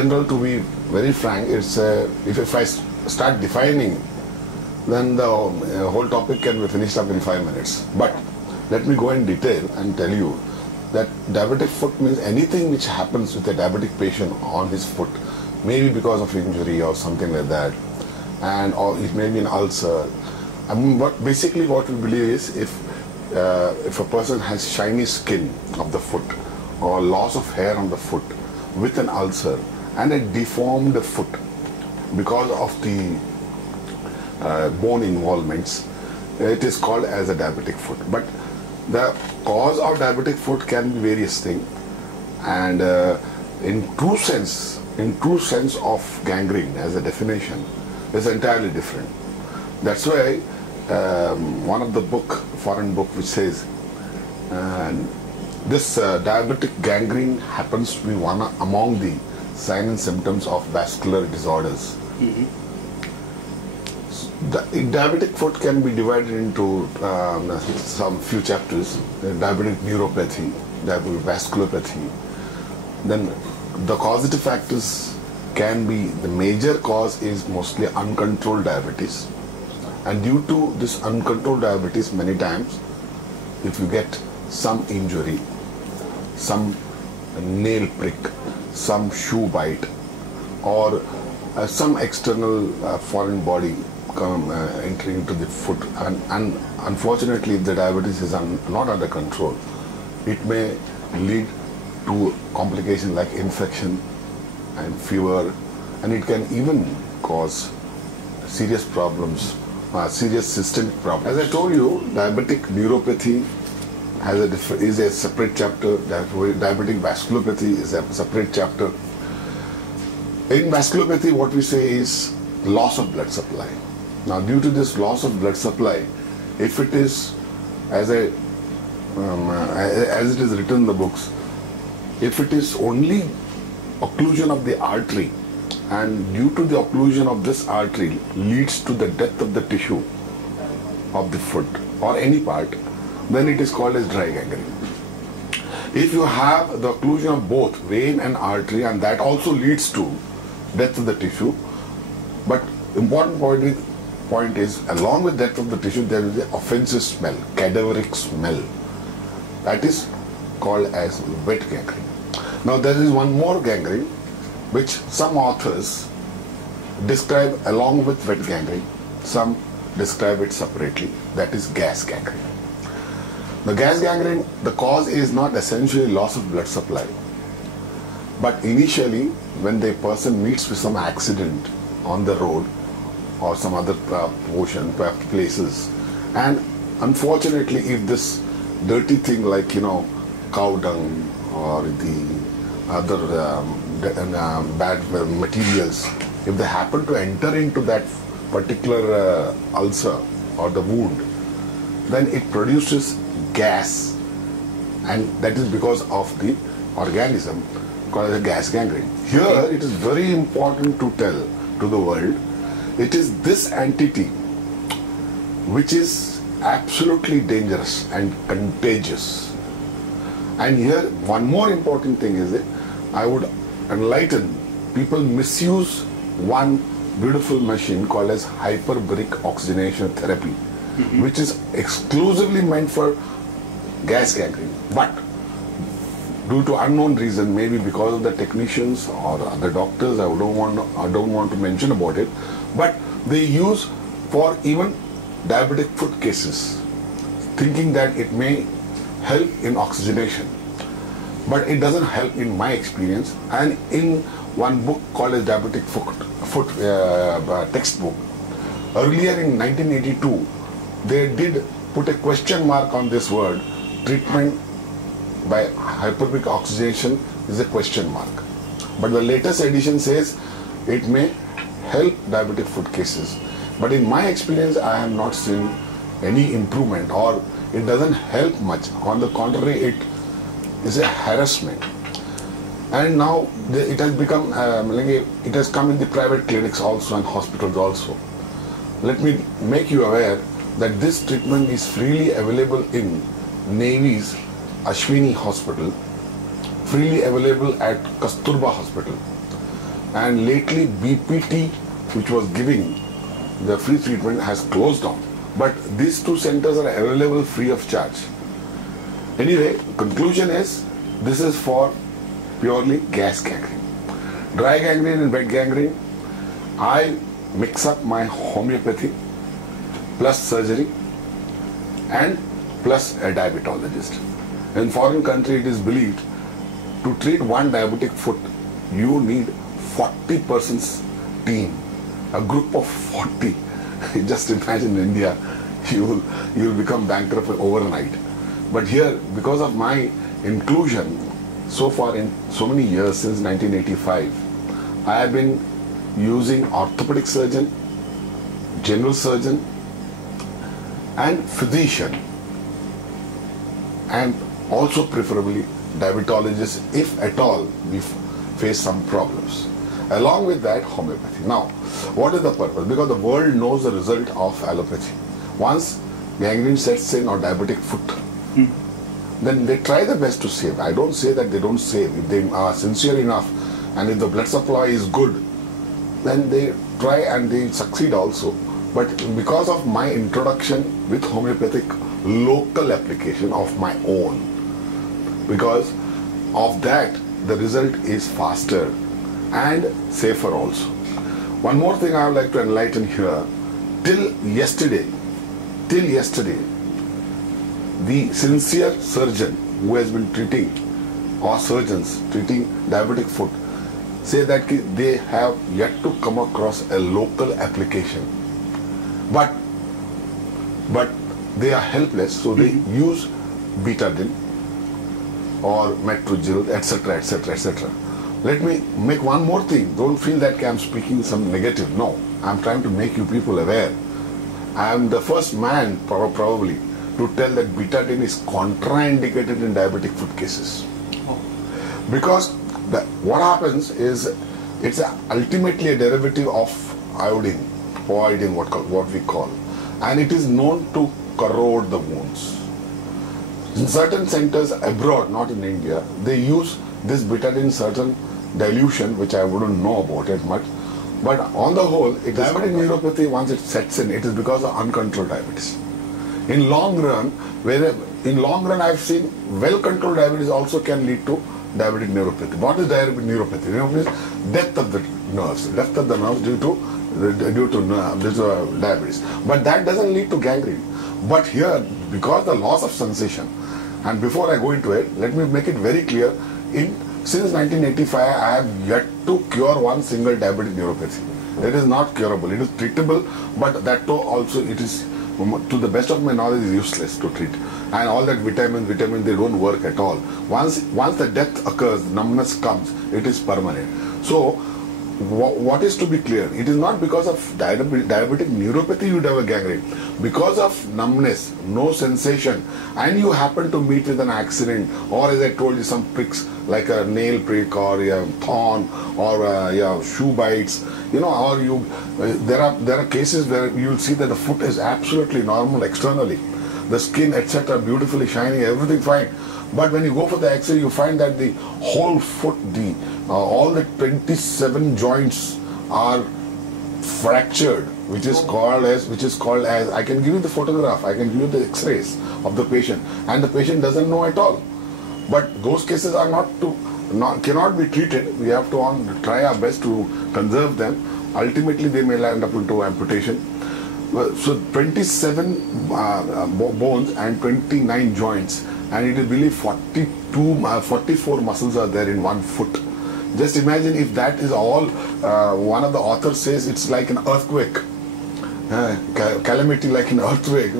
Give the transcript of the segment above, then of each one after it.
general, to be very frank, it's if I start defining, then the whole topic can be finished up in 5 minutes. But let me go in detail and tell you that diabetic foot means anything which happens with a diabetic patient on his foot, maybe because of injury or something like that, and or it may be an ulcer. I mean, basically what we believe is if a person has shiny skin of the foot or loss of hair on the foot with an ulcer and a deformed foot because of the bone involvements, it is called as a diabetic foot. But the cause of diabetic foot can be various things, and in true sense of gangrene as a definition is entirely different. That's why one of the foreign book which says this diabetic gangrene happens to be one among the signs and symptoms of vascular disorders. The diabetic foot can be divided into some few chapters: diabetic neuropathy, diabetic vasculopathy. Then the causative factors can be, the major cause is mostly uncontrolled diabetes, and due to this uncontrolled diabetes, many times if you get some injury, some nail prick, some shoe bite, or some external foreign body entering into the foot, and unfortunately if the diabetes is not under control, it may lead to complications like infection and fever, and it can even cause serious problems, serious systemic problems. As I told you, diabetic neuropathy is a separate chapter. Diabetic vasculopathy is a separate chapter. In vasculopathy, what we say is loss of blood supply. Now, due to this loss of blood supply, if it is as it is written in the books, if it is only occlusion of the artery, and due to the occlusion of this artery leads to the death of the tissue of the foot or any part, then it is called as dry gangrene. If you have the occlusion of both vein and artery, and that also leads to death of the tissue, but important point is, along with death of the tissue, there is the offensive smell, cadaveric smell. That is called as wet gangrene. Now there is one more gangrene which some authors describe along with wet gangrene, some describe it separately, that is gas gangrene. The gas gangrene, the cause is not essentially loss of blood supply, but initially when the person meets with some accident on the road or some other places, and unfortunately if this dirty thing like cow dung or the other bad materials, if they happen to enter into that particular ulcer or the wound, then it produces gas, and that is because of the organism called as gas gangrene. Here it is very important to tell to the world, it is this entity which is absolutely dangerous and contagious. And here one more important thing is that I would enlighten people misuse one beautiful machine called as hyperbaric oxygenation therapy, which is exclusively meant for gas gangrene. But due to unknown reason, maybe because of the technicians or other doctors, I don't want to mention about it, but they use for even diabetic foot cases, thinking that it may help in oxygenation. But it doesn't help in my experience. And in one book called as Diabetic Foot textbook, earlier in 1982, they did put a question mark on this word. Treatment by hyperbaric oxygenation is a question mark. But the latest edition says it may help diabetic foot cases. But in my experience, I have not seen any improvement, or it doesn't help much. On the contrary, it is a harassment. And now it has become, it has come in the private clinics also and hospitals also. Let me make you aware that this treatment is freely available in Navy's Ashwini Hospital, freely available at Kasturba Hospital, and lately BPT, which was giving the free treatment, has closed down. But these two centers are available free of charge. Anyway, conclusion is, this is for purely gas gangrene. Dry gangrene and wet gangrene, I mix up my homeopathy plus surgery and plus a diabetologist. In foreign country, it is believed to treat one diabetic foot, you need 40 persons team, a group of 40. Just imagine in India, you will become bankrupt overnight. But here, because of my inclusion, so far in so many years, since 1985, I have been using orthopedic surgeon, general surgeon, and physician, and also preferably diabetologist if at all we face some problems. Along with that, homeopathy. Now, what is the purpose? Because the world knows the result of allopathy. Once gangrene sets in or diabetic foot, then they try their best to save. I don't say that they don't save. If they are sincere enough and if the blood supply is good, then they try and they succeed also. But because of my introduction with homeopathic local application of my own, because of that, the result is faster and safer also. One more thing I would like to enlighten here. Till yesterday, the sincere surgeon who has been treating, or surgeons treating diabetic foot, say that they have yet to come across a local application. But they are helpless, so they use betadine or metrogil, etc., etc., etc. Let me make one more thing. Don't feel that I am speaking some negative. No, I am trying to make you people aware. I am the first man probably to tell that betadine is contraindicated in diabetic foot cases. Because what happens is, it's ultimately a derivative of iodine, what we call, and it is known to corrode the wounds. In certain centers abroad, not in India, they use this betadine certain dilution, which I wouldn't know about it much. But on the whole, diabetic neuropathy, once it sets in, it is because of uncontrolled diabetes. In long run, I've seen well-controlled diabetes also can lead to diabetic neuropathy. What is diabetic neuropathy? Neuropathy is death of the nerves due to diabetes. But that doesn't lead to gangrene. But here, because the loss of sensation, and before I go into it, let me make it very clear. Since 1985, I have yet to cure one single diabetic neuropathy. It is not curable. It is treatable, but that too also it is, to the best of my knowledge, is useless to treat. And all that vitamins, they don't work at all. Once the death occurs, numbness comes, it is permanent. So, what is to be clear? It is not because of diabetic neuropathy you have a gangrene. Because of numbness, no sensation, and you happen to meet with an accident, or as I told you, some pricks like a nail prick or a thorn or shoe bites, or there are cases where you will see that the foot is absolutely normal externally, the skin, etc., beautifully shiny, everything fine. But when you go for the X-ray, you find that the whole foot, all the 27 joints are fractured, which is called as, I can give you the photograph, I can give you the X-rays of the patient, and the patient doesn't know at all. But those cases are cannot be treated. We have to try our best to conserve them. Ultimately, they may end up into amputation. So 27 bones and 29 joints, and it is believed 44 muscles are there in one foot. Just imagine if that is all. One of the authors says it's like an earthquake, calamity like an earthquake.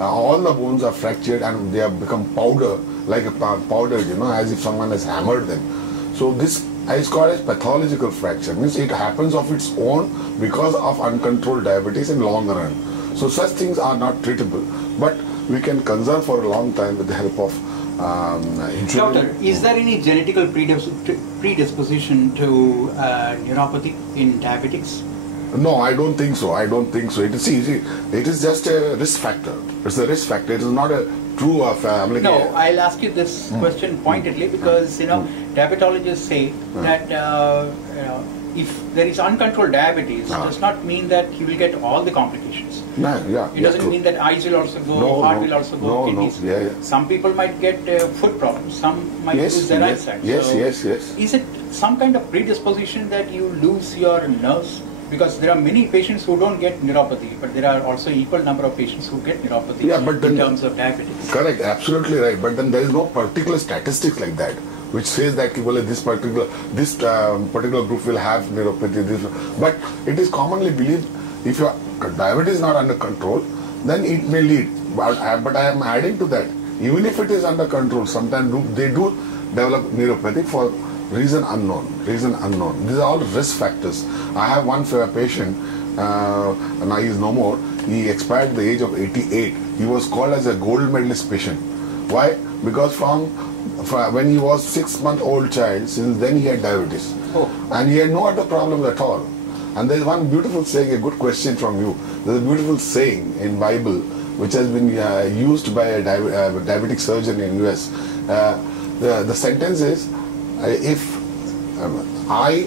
All the bones are fractured and they have become powder, like a powder, as if someone has hammered them. So this is called as pathological fracture. Means it happens of its own because of uncontrolled diabetes in long run. So such things are not treatable, but we can conserve for a long time with the help of insulin. Doctor, is there any genetical predisposition to neuropathy in diabetics? No, I don't think so. It is just a risk factor. It's a risk factor. It is not a true family. No, I'll ask you this question pointedly because diabetologists say that if there is uncontrolled diabetes, does not mean that he will get all the complications. It doesn't mean that eyes will also go, heart will also go, kidneys. Some people might get foot problems, some might lose their eyesight. Yes. Is it some kind of predisposition that you lose your nerves? Because there are many patients who don't get neuropathy, but there are also equal number of patients who get neuropathy in terms of diabetes. Correct, absolutely right. But then there is no particular statistics like that, which says that this particular group will have neuropathy. But it is commonly believed if your diabetes is not under control, then it may lead. But I am adding to that. Even if it is under control, sometimes they do develop neuropathy for reason unknown. These are all risk factors. I have one patient, now he is no more. He expired at the age of 88. He was called as a gold medalist patient. Why? Because from when he was 6-month-old child, since then he had diabetes. And he had no other problems at all. And there is one beautiful saying, a good question from you. There is a beautiful saying in Bible which has been used by a diabetic surgeon in US. The sentence is, if I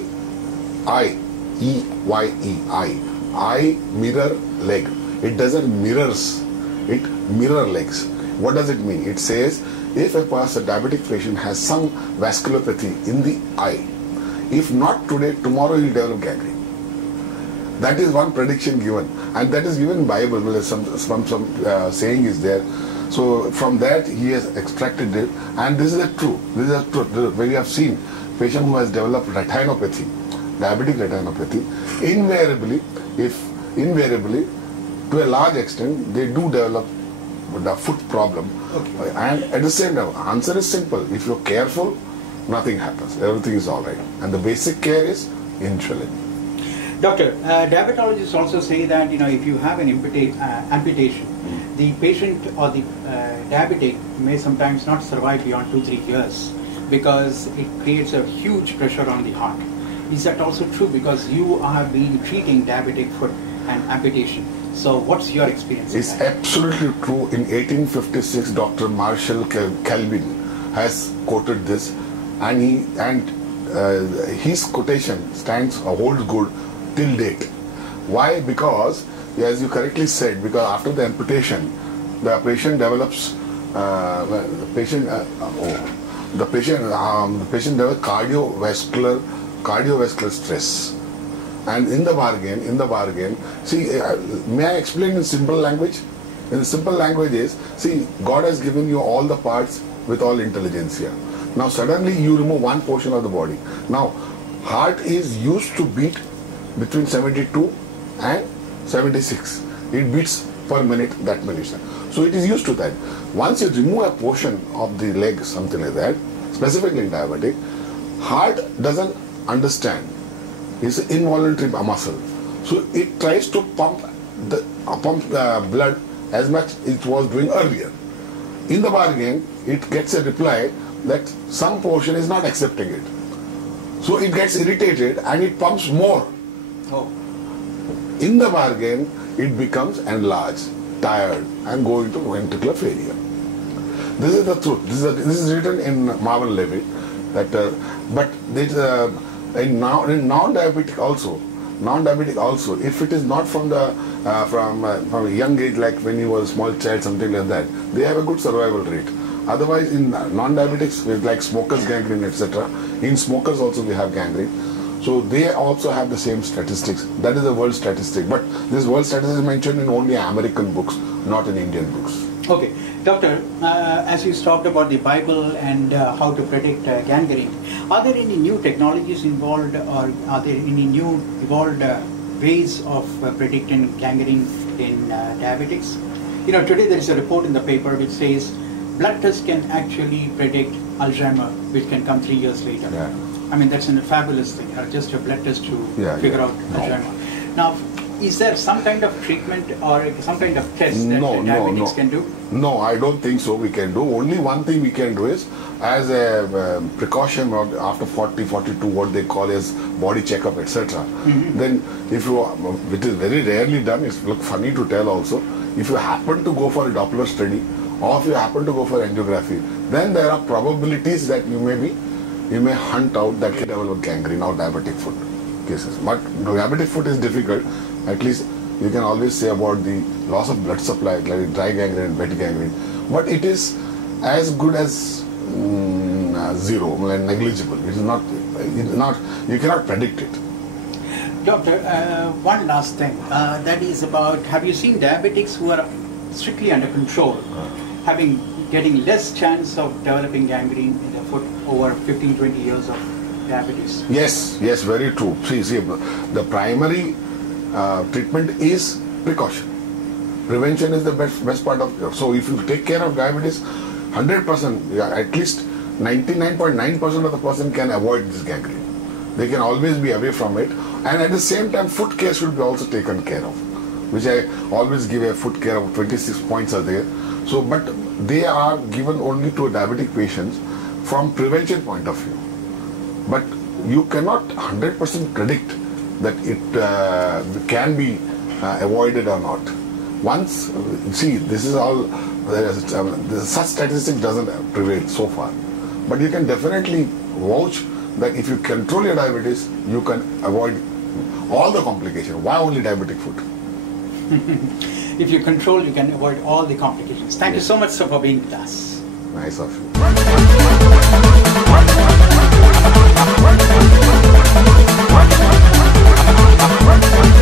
mirror leg, it doesn't mirrors, it mirror legs. What does it mean? It says if a diabetic patient has some vasculopathy in the eye, if not today, tomorrow he will develop gangrene. That is one prediction given, and that is given in Bible. Where some saying is there. So from that he has extracted it, and this is a truth. Where you have seen patient who has developed retinopathy, diabetic retinopathy, invariably, to a large extent, they do develop the foot problem. And at the same time, answer is simple. If you're careful, nothing happens. Everything is all right. And the basic care is insulin. Doctor, diabetologists also say that if you have an amputation, the patient or the diabetic may sometimes not survive beyond 2-3 years because it creates a huge pressure on the heart. Is that also true? Because you have been treating diabetic foot and amputation. So what's your experience? It's absolutely true. In 1856, Dr. Marshall Kelvin has quoted this, and his quotation holds good till date. Why? Because, as you correctly said, because after the amputation, the patient develops develops cardiovascular stress, and in the bargain, see, may I explain in simple language? In simple language is, see, God has given you all the parts with all intelligentsia. Now suddenly you remove one portion of the body. Now heart is used to beat between 72 and 76. It beats per minute that many times. So it is used to that. Once you remove a portion of the leg, something like that, specifically in diabetic, heart doesn't understand. It's an involuntary muscle. So it tries to pump the blood as much as it was doing earlier. In the bargain, it gets a reply that some portion is not accepting it. So it gets irritated and it pumps more. In the bargain, it becomes enlarged, tired, and go into ventricular failure. This is the truth. This is written in Marvel Levy. But in non-diabetic also, if it is not from a young age, like when you were a small child, something like that, they have a good survival rate. Otherwise, in non-diabetics, like smokers gangrene, etc., in smokers also we have gangrene. So they also have the same statistics. That is the world statistic. But this world statistic is mentioned in only American books, not in Indian books. Okay. Doctor, as you talked about the Bible and how to predict gangrene, are there any new technologies involved, or are there any new evolved ways of predicting gangrene in diabetics? Today there is a report in the paper which says blood tests can actually predict Alzheimer, which can come 3 years later. Yeah. I mean, that's a fabulous thing, just a blood test to figure out Alzheimer. Now, is there some kind of treatment or some kind of test that diabetics can do? No, I don't think so we can do. Only one thing we can do is, as a precaution after 40, 42, what they call as body checkup, etc. Then if you, which is very rarely done, it's look funny to tell also, if you happen to go for a Doppler study, or if you happen to go for angiography, then there are probabilities that you may be you may hunt out that develop gangrene or diabetic foot cases. But diabetic foot is difficult. At least you can always say about the loss of blood supply, like dry gangrene and wet gangrene. But it is as good as zero, like negligible. It is not. You cannot predict it. Doctor, one last thing. That is about, have you seen diabetics who are strictly under control, getting less chance of developing gangrene in the foot over 15-20 years of diabetes? Yes, very true. See, the primary treatment is precaution. Prevention is the best part of it. So if you take care of diabetes, 100%, at least 99.9% of the person can avoid this gangrene. They can always be away from it. And at the same time, foot care should be also taken care of, which I always give a foot care of 26 points are there. So, but they are given only to diabetic patients from prevention point of view. But you cannot 100% predict that it can be avoided or not. Once, see, this is all, such statistics doesn't prevail so far. But you can definitely vouch that if you control your diabetes, you can avoid all the complications. Why only diabetic foot? If you control, you can avoid all the complications. Thank you so much, sir, for being with us. Nice of you.